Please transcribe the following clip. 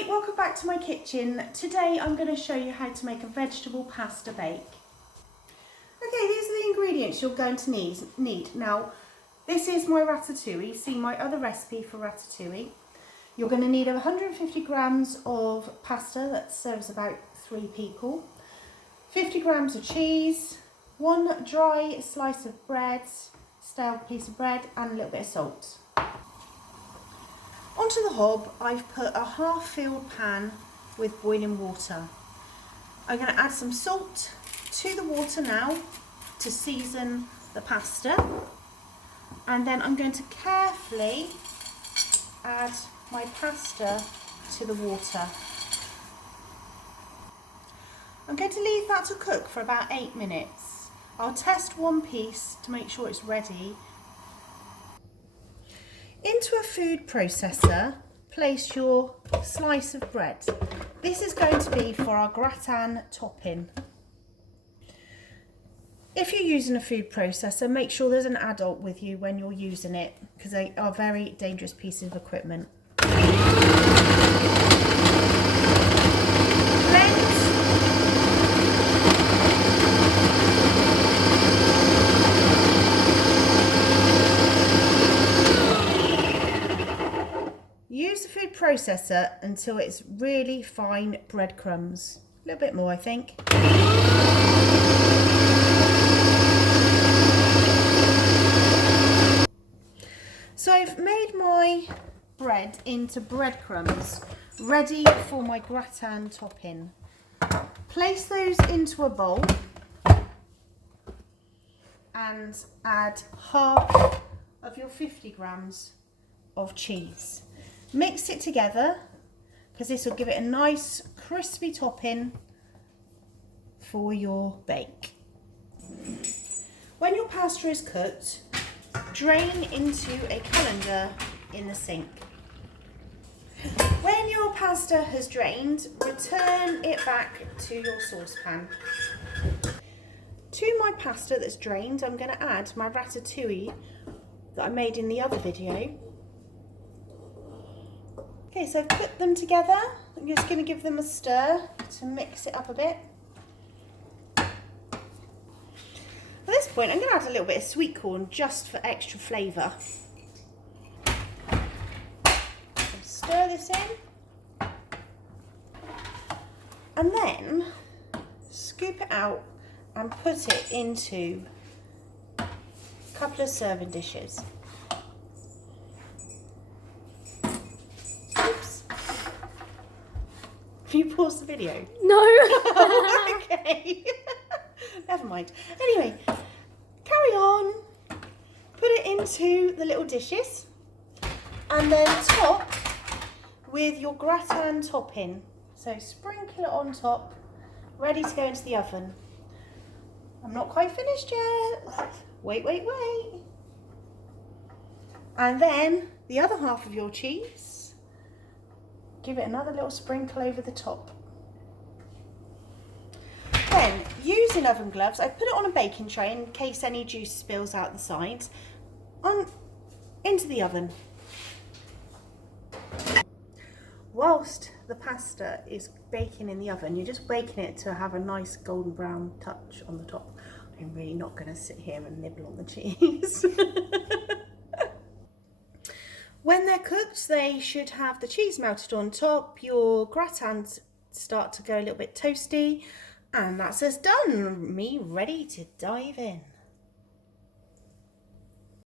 Hi, welcome back to my kitchen. Today I'm going to show you how to make a vegetable pasta bake. Okay, these are the ingredients you're going to need. Now, this is my ratatouille. See my other recipe for ratatouille. You're going to need 150 grams of pasta that serves about 3 people, 50 grams of cheese, 1 dry slice of bread, stale piece of bread, and a little bit of salt. Onto the hob, I've put a half-filled pan with boiling water. I'm going to add some salt to the water now to season the pasta, and then I'm going to carefully add my pasta to the water. I'm going to leave that to cook for about 8 minutes. I'll test one piece to make sure it's ready. Into a food processor, place your slice of bread. This is going to be for our gratin topping. If you're using a food processor, make sure there's an adult with you when you're using it, because they are very dangerous pieces of equipment. Use the food processor until it's really fine breadcrumbs. A little bit more, I think. So I've made my bread into breadcrumbs, ready for my gratin topping. Place those into a bowl and add half of your 50 grams of cheese. Mix it together because this will give it a nice crispy topping for your bake. When your pasta is cooked, drain into a colander in the sink. When your pasta has drained, return it back to your saucepan. To my pasta that's drained, I'm going to add my ratatouille that I made in the other video. Okay, so I've put them together. I'm just going to give them a stir to mix it up a bit. At this point, I'm going to add a little bit of sweet corn just for extra flavour. Stir this in. And then scoop it out and put it into a couple of serving dishes. Have you paused the video? No. Okay. Never mind. Anyway, carry on. Put it into the little dishes and then top with your gratin topping. So sprinkle it on top, ready to go into the oven. I'm not quite finished yet. Wait. And then the other half of your cheese. Give it another little sprinkle over the top. Then, using oven gloves, I put it on a baking tray in case any juice spills out the sides, into the oven. Whilst the pasta is baking in the oven, you're just baking it to have a nice golden brown touch on the top. I'm really not going to sit here and nibble on the cheese. When they're cooked, they should have the cheese melted on top, your gratins start to go a little bit toasty, and that's us done. Me ready to dive in.